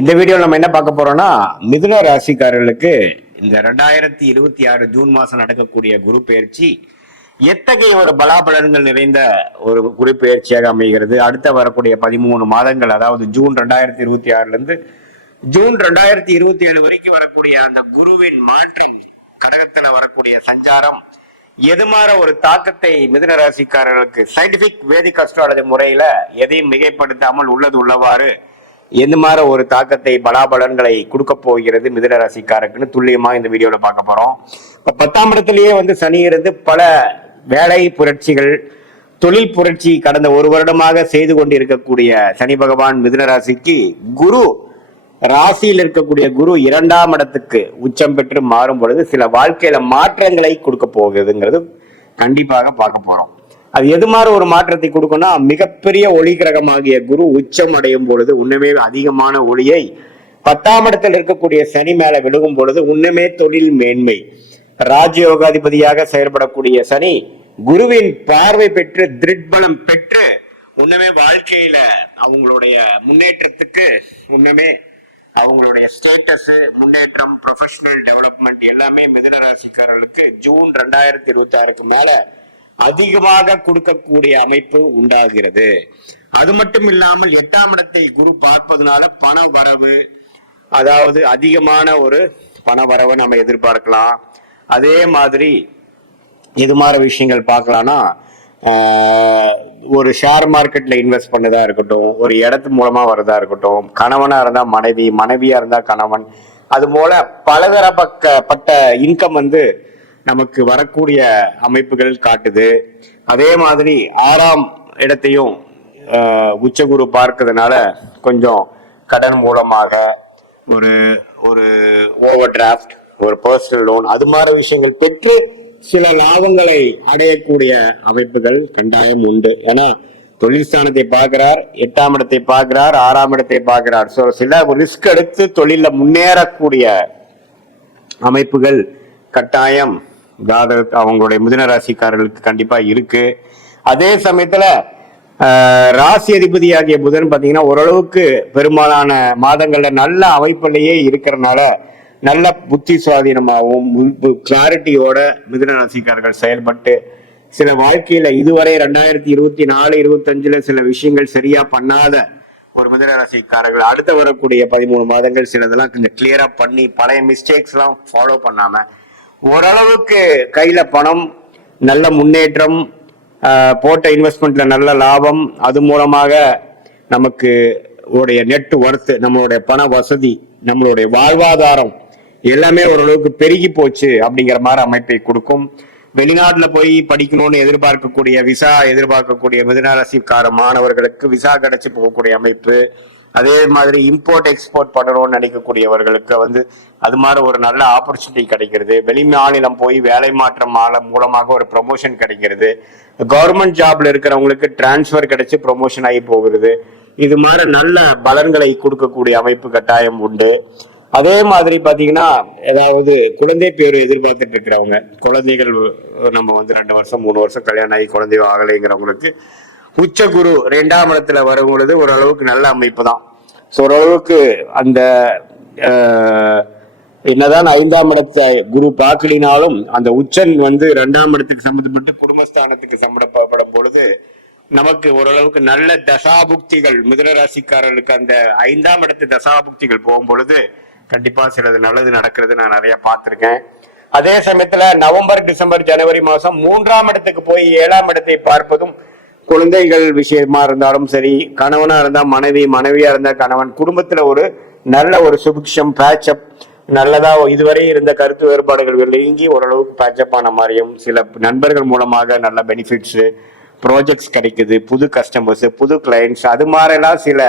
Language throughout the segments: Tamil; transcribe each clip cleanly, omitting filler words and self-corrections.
இந்த வீடியோவில் நம்ம என்ன பார்க்க போறோம்னா, மிதுன ராசிக்காரர்களுக்கு இந்த 2026 ஜூன் மாசம் நடக்கக்கூடிய குரு பெயர்ச்சி எத்தகைய ஒரு பலாபலன்கள் நிறைந்த ஒரு குரு பெயர்ச்சியாக அமைகிறது. அடுத்த வரக்கூடிய 13 மாதங்கள், அதாவது ஜூன் 2026 இருந்து ஜூன் 2027 வரைக்கும் வரக்கூடிய அந்த குருவின் மாற்றம், கடகத்துல வரக்கூடிய சஞ்சாரம் எது மாதிரி ஒரு தாக்கத்தை மிதுன ராசிக்காரர்களுக்கு சயின்டிபிக் வேதிக் அஸ்ட்ராலஜி முறையில எதையும் மிகைப்படுத்தாமல் உள்ளது உள்ளவாறு எந்த மாதிரி ஒரு தாக்கத்தை பலாபலன்களை கொடுக்க போகிறது மிதுன ராசிக்காரருக்குன்னு துல்லியமா இந்த வீடியோல பார்க்க போறோம். இப்ப 10ஆம் இடத்திலேயே சனி இருந்து பல வேலை புரட்சிகள், தொழில் புரட்சி கடந்த ஒரு வருடமாக செய்து கொண்டிருக்கக்கூடிய சனி பகவான் மிதுன ராசிக்கு குரு ராசியில் இருக்கக்கூடிய குரு 2ஆம் இடத்துக்கு உச்சம் பெற்று மாறும் பொழுது சில வாழ்க்கையில மாற்றங்களை கொடுக்க போகுதுங்கிறது கண்டிப்பாக பார்க்க போறோம். அது எது மாதிரி ஒரு மாற்றத்தை கொடுக்கும்னா, மிகப்பெரிய ஒளி கிரகமாகிய குரு உச்சம் அடையும் பொழுது உண்மையே அதிகமான ஒளியை 10ஆம் இடத்தில் இருக்கக்கூடிய சனி மேல விழுகும் பொழுது உண்மையே தொழில் மேன்மை, ராஜயோகாதிபதியாக செயல்படக்கூடிய சனி குருவின் பார்வை பெற்று திருட்பலம் பெற்று உண்மையே வாழ்க்கையில அவங்களுடைய முன்னேற்றத்துக்கு, உண்மையே அவங்களுடைய ஸ்டேட்டஸ் முன்னேற்றம், ப்ரொஃபஷனல் டெவலப்மெண்ட் எல்லாமே மிதுன ராசிக்காரர்களுக்கு ஜூன் 2026க்கு மேல அதிகமாக கொடுக்கக்கூடிய அமைப்பு உண்டாகிறது. அது மட்டும் இல்லாமல் 8ஆம் இடத்தை குரு பார்ப்பதனால பண வரவு, அதாவது அதிகமான ஒரு பண வரவை நம்ம எதிர்பார்க்கலாம். அதே மாதிரி இது மாதிரி விஷயங்கள் பார்க்கலாம்னா, ஒரு ஷேர் மார்க்கெட்ல இன்வெஸ்ட் பண்ணதா இருக்கட்டும், ஒரு இடத்து மூலமா வரதா இருக்கட்டும், கணவனா இருந்தா மனைவி, மனைவியா இருந்தா கணவன், அது போல பலதரப்பட்ட இன்கம் நமக்கு வரக்கூடிய அமைப்புகள் காட்டுது. அதே மாதிரி 6ஆம் இடத்தையும் உச்சகுரு பார்க்கிறதுனால கொஞ்சம் கடன் மூலமாக ஒரு ஒரு ஓவர் டிராஃப்ட், ஒரு பர்சனல் லோன், அது மாதிரி விஷயங்கள் பெற்று சில லாபங்களை அடையக்கூடிய அமைப்புகள் கண்டாயம் உண்டு. ஏன்னா தொழில் ஸ்தானத்தை பார்க்கிறார், 8ஆம் இடத்தை பார்க்கிறார், 6ஆம் இடத்தை பார்க்கிறார். ஸோ சில ரிஸ்க் எடுத்து தொழில முன்னேறக்கூடிய அமைப்புகள் கட்டாயம் அவங்களுடைய மிதுன ராசிக்காரர்களுக்கு கண்டிப்பா இருக்கு. அதே சமயத்துல ராசி அதிபதியாகிய புதன் பாத்தீங்கன்னா ஓரளவுக்கு பெரும்பாலான மாதங்கள்ல நல்ல அமைப்பிலேயே இருக்கிறதுனால நல்ல புத்தி சுவாதீனமாகவும் கிளாரிட்டியோட மிதுன ராசிக்காரர்கள் செயல்பட்டு சில வாழ்க்கையில இதுவரை 2024-25 சில விஷயங்கள் சரியா பண்ணாத ஒரு மிதுன ராசிக்காரர்கள் அடுத்த வரக்கூடிய 13 மாதங்கள் சிலதெல்லாம் கொஞ்சம் கிளியரா பண்ணி பழைய மிஸ்டேக்ஸ் எல்லாம் ஃபாலோ பண்ணாம ஓரளவுக்கு கையில பணம், நல்ல முன்னேற்றம், போட்ட இன்வெஸ்ட்மெண்ட்ல நல்ல லாபம், அது மூலமாக நமக்கு உடைய நெட் ஒர்த், நம்மளுடைய பண வசதி, நம்மளுடைய வாழ்வாதாரம் எல்லாமே ஓரளவுக்கு பெருகி போச்சு அப்படிங்கிற மாதிரி அமைப்பை கொடுக்கும். வெளிநாட்டுல போய் படிக்கணும்னு எதிர்பார்க்கக்கூடிய, விசா எதிர்பார்க்கக்கூடிய மிதுன ராசிக்கார மாணவர்களுக்கு விசா கிடைச்சு போகக்கூடிய அமைப்பு, அதே மாதிரி இம்போர்ட் எக்ஸ்போர்ட் பண்ணணும்னு நினைக்கக்கூடியவர்களுக்கு அது மாதிரி ஒரு நல்ல ஆப்பர்ச்சுனிட்டி கிடைக்கிறது. வெளி மாநிலம் போய் வேலை மாற்றம் மூலமாக ஒரு ப்ரொமோஷன் கிடைக்கிறது. கவர்மெண்ட் ஜாப்ல இருக்கிறவங்களுக்கு டிரான்ஸ்பர் கிடைச்சு ப்ரொமோஷன் ஆகி போகிறது. இது மாதிரி நல்ல பலன்களை கொடுக்கக்கூடிய அமைப்பு கட்டாயம் உண்டு. அதே மாதிரி பாத்தீங்கன்னா, ஏதாவது குழந்தை பேரு எதிர்பார்த்துட்டு இருக்கிறவங்க, குழந்தைகள் நம்ம 2 வருஷம் 3 வருஷம் கல்யாணம் ஆகி குழந்தை ஆகலைங்கிறவங்களுக்கு உச்ச குரு 2ஆம் இடத்துல வரும் பொழுது ஓரளவுக்கு நல்ல அமைப்பு தான். ஸோ ஓரளவுக்கு அந்த என்னதான் 5ஆம் இடத்தை குரு பார்க்கலினாலும் அந்த உச்சன் 2ஆம் இடத்துக்கு சம்பந்தப்பட்ட குடும்பஸ்தானத்துக்கு சம்பந்தப்படும் பொழுது நமக்கு ஓரளவுக்கு நல்ல தசாபுக்திகள், மிதுன ராசிக்காரர்களுக்கு அந்த 5ஆம் இடத்து தசாபுக்திகள் போகும் பொழுது கண்டிப்பா சிலது நல்லது நடக்கிறது நான் நிறைய பார்த்திருக்கேன். அதே சமயத்துல நவம்பர், டிசம்பர், ஜனவரி மாசம் 3ஆம் இடத்துக்கு போய் 7ஆம் இடத்தை பார்ப்பதும் குழந்தைகள் விஷயமா இருந்தாலும் சரி, கணவனா இருந்தா மனைவி, மனைவியா இருந்தா கணவன், குடும்பத்துல ஒரு நல்ல ஒரு சுபிக்ஷம், பேட்சப், நல்லதா இதுவரை இருந்த கருத்து வேறுபாடுகள் நீங்கி ஓரளவுக்கு பேட்சப் ஆன மாதிரியும், சில நண்பர்கள் மூலமாக நல்ல பெனிஃபிட்ஸ், ப்ராஜெக்ட்ஸ் கிடைக்குது, புது கஸ்டமர்ஸ், புது கிளைண்ட்ஸ், அது மாதிரிலாம் சில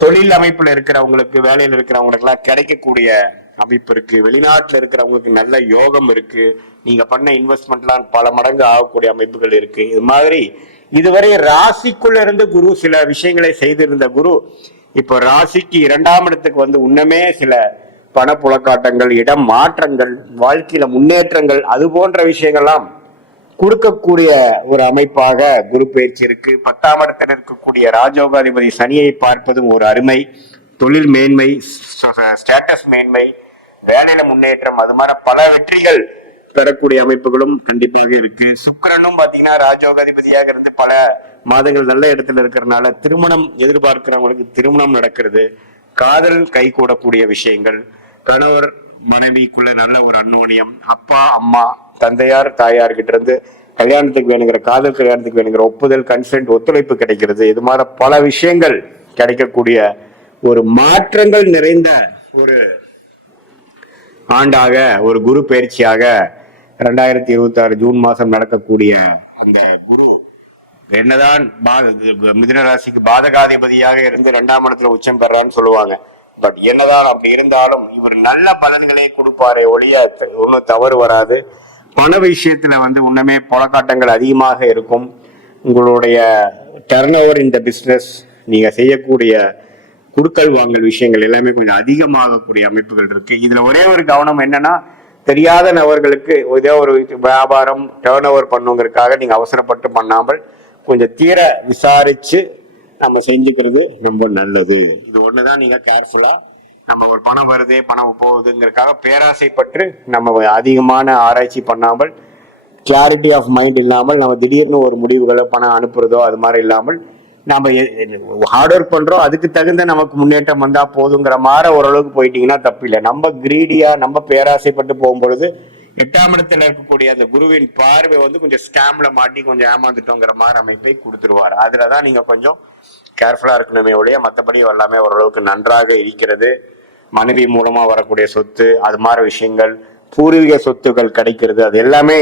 தொழில் அமைப்புல இருக்கிறவங்களுக்கு, வேலையில இருக்கிறவங்களுக்கு எல்லாம் கிடைக்கக்கூடிய அமைப்பு இருக்கு. வெளிநாட்டுல இருக்கிறவங்களுக்கு நல்ல யோகம் இருக்கு. நீங்க பண்ண இன்வெஸ்ட்மெண்ட்லாம் பல மடங்கு ஆகக்கூடிய அமைப்புகள் இருக்கு. இது மாதிரி இதுவரை ராசிக்குள்ள இருந்து குரு சில விஷயங்களை செய்திருந்த குரு இப்போ ராசிக்கு 2ஆம் இடத்துக்கு உன்னமே சில பணப்புழக்காட்டங்கள், இடம் மாற்றங்கள், வாழ்க்கையில முன்னேற்றங்கள், அது போன்ற விஷயங்கள்லாம் கொடுக்கக்கூடிய ஒரு அமைப்பாக குரு பயிற்சி இருக்கு. 10ஆம் இடத்தில் இருக்கக்கூடிய ராஜயோகாதிபதி சனியை பார்ப்பதும் ஒரு அருமை. தொழில் மேன்மை, ஸ்டேட்டஸ் மேன்மை, வேலையில முன்னேற்றம், அது மாதிரி பல வெற்றிகள் பெறக்கூடிய அமைப்புகளும் கண்டிப்பாக இருக்கு. சுக்கிரனும் பாத்தீங்கன்னா ராஜோகாதிபதியாக இருந்து பல மாதங்கள் நல்ல இடத்துல இருக்கிறதுனால திருமணம் எதிர்பார்க்கிறவங்களுக்கு திருமணம் நடக்கிறது. காதல் கை கூடக்கூடிய விஷயங்கள், கணவர் மனைவிக்குள்ள நல்ல ஒரு அந்யோன்யம், அப்பா அம்மா தந்தையார் தாயார் கிட்ட இருந்து கல்யாணத்துக்கு வேணுங்கிற காதல் கல்யாணத்துக்கு வேணுங்கிற ஒப்புதல், கன்சென்ட், ஒத்துழைப்பு கிடைக்கிறது. இது மாதிரி பல விஷயங்கள் கிடைக்கக்கூடிய ஒரு மாற்றங்கள் நிறைந்த ஒரு ஆண்டாக, ஒரு குரு பயிற்சியாக 2026 ஜூன் மாசம் நடக்கக்கூடிய அந்த குரு என்னதான் மிதுன ராசிக்கு பாதகாதிபதியாக இருந்து 2ஆம் இடத்துல உச்சம் பெறான்னு சொல்லுவாங்க. பட் என்னதான் அப்படி இருந்தாலும் இவர் நல்ல பலன்களை கொடுப்பாரே ஒழிய ஒன்னும் தவறு வராது. பண விஷயத்துல உண்மையே புலக்காட்டங்கள் அதிகமாக இருக்கும். உங்களுடைய டர்ன் ஓவர் இந்த பிசினஸ், நீங்க செய்யக்கூடிய குடுக்கல் வாங்கல் விஷயங்கள் எல்லாமே கொஞ்சம் அதிகமாகக்கூடிய அமைப்புகள் இருக்கு. இதுல ஒரே ஒரு கவனம் என்னன்னா, தெரியாத நபர்களுக்கு ஏதோ ஒரு வியாபாரம் டர்ன் ஓவர் பண்ணுங்கிறதுக்காக நீங்க அவசரப்பட்டு பண்ணாமல் கொஞ்சம் தீர விசாரிச்சு நம்ம செஞ்சுக்கிறது ரொம்ப நல்லது. இது ஒண்ணுதான் நீங்க கேர்ஃபுல்லா, நம்ம ஒரு பணம் வருது பணம் போகுதுங்கிறதுக்காக பேராசைப்பட்டு நம்ம அதிகமான ஆராய்ச்சி பண்ணாமல், கிளாரிட்டி ஆஃப் மைண்ட் இல்லாமல் நம்ம திடீர்னு ஒரு முடிவுகளை பணம் அனுப்புறதோ அது மாதிரி இல்லாமல் நம்ம ஹார்ட் ஒர்க் பண்றோம், அதுக்கு தகுந்த நமக்கு முன்னேற்றம் வந்தா போதுங்கிற மாதிரி ஓரளவுக்கு போயிட்டீங்கன்னா தப்பு இல்லை. நம்ம கிரீடியா நம்ம பேராசைப்பட்டு போகும்பொழுது 8ஆம் இடத்துல இருக்கக்கூடிய அந்த குருவின் பார்வை கொஞ்சம் ஸ்கேம்ல மாட்டி கொஞ்சம் ஏமாந்துட்டோங்கிற மாதிரி அமைப்பை கொடுத்துருவாரு. அதுலதான் நீங்க கொஞ்சம் கேர்ஃபுல்லா இருக்கணுமே ஒழிய மற்றபடி எல்லாமே ஓரளவுக்கு நன்றாக இருக்கிறது. மனைவி மூலமா வரக்கூடிய சொத்து, அது மாதிரி விஷயங்கள், பூர்வீக சொத்துக்கள் கிடைக்கிறது, அது எல்லாமே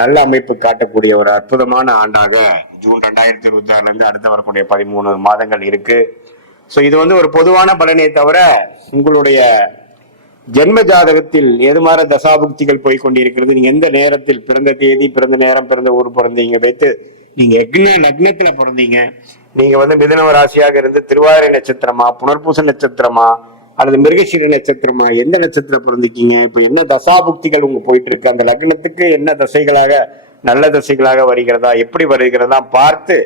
நல்ல அமைப்பு காட்டக்கூடிய ஒரு அற்புதமான ஆண்டாக ஜூன் 2026 இருந்து அடுத்து வரக்கூடிய 13 மாதங்கள் இருக்கு. ஸோ இது ஒரு பொதுவான பலனே தவிர உங்களுடைய ஜென்ம ஜாதகத்தில் எது மாதிரி தசாபுக்திகள் போய் கொண்டிருக்கிறது, நீங்க எந்த நேரத்தில் பிறந்த தேதி, பிறந்த நேரம், பிறந்த ஊர் பிறந்தீங்க வைத்து, நீங்க லக்னத்துல பிறந்தீங்க, நீங்க மிதுன ராசியாக இருந்து திருவாதிரை நட்சத்திரமா, புனர்பூச நட்சத்திரமா, அல்லது மிருகசீர நட்சத்திரமா, எந்த நட்சத்திரம் பிறந்திருக்கீங்க, இப்ப என்ன தசாபுக்திகள் உங்க போயிட்டு இருக்கு, அந்த லக்னத்துக்கு என்ன தசைகளாக நல்ல தசைகளாக வருகிறதா, எப்படி வருகிறதா பார்த்து,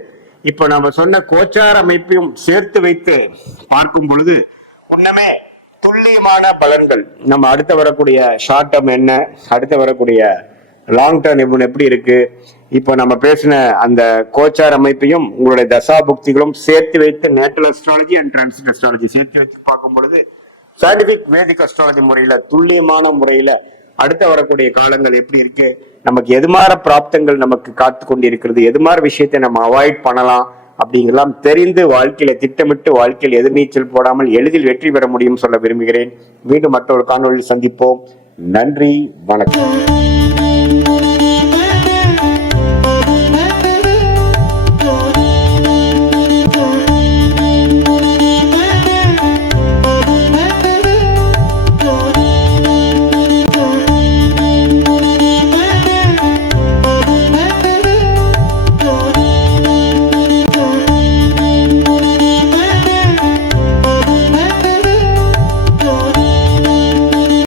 இப்ப நம்ம சொன்ன கோச்சார அமைப்பையும் சேர்த்து வைத்து பார்க்கும் பொழுது உண்மையே துல்லியமான பலன்கள். நம்ம அடுத்து வரக்கூடிய ஷார்ட் டேர்ம் என்ன, அடுத்து வரக்கூடிய லாங் டேர்ம் எப்படி இருக்கு, இப்ப நம்ம பேசின அந்த கோச்சார் அமைப்பையும் உங்களுடைய தசாபுக்திகளும் சேர்த்து வைத்து natal astrology and transit astrology சேர்த்து வச்சு பார்க்கும் பொழுது சயின்டிபிக் வேதிக் அஸ்ட்ராலஜி முறையில துல்லியமான முறையில அடுத்த வரக்கூடிய காலங்கள் எப்படி இருக்கு, நமக்கு எது மாதிரி பிராப்தங்கள் நமக்கு காத்து கொண்டு இருக்கிறது, எது மாதிரி விஷயத்தை நம்ம அவாய்ட் பண்ணலாம் அப்படிங்கெல்லாம் தெரிந்து வாழ்க்கையில திட்டமிட்டு வாழ்க்கையில் எதிர்நீச்சல் போடாமல் எளிதில் வெற்றி பெற முடியும் சொல்ல விரும்புகிறேன். மீண்டும் மற்றொரு காணொலியில் சந்திப்போம். நன்றி, வணக்கம்.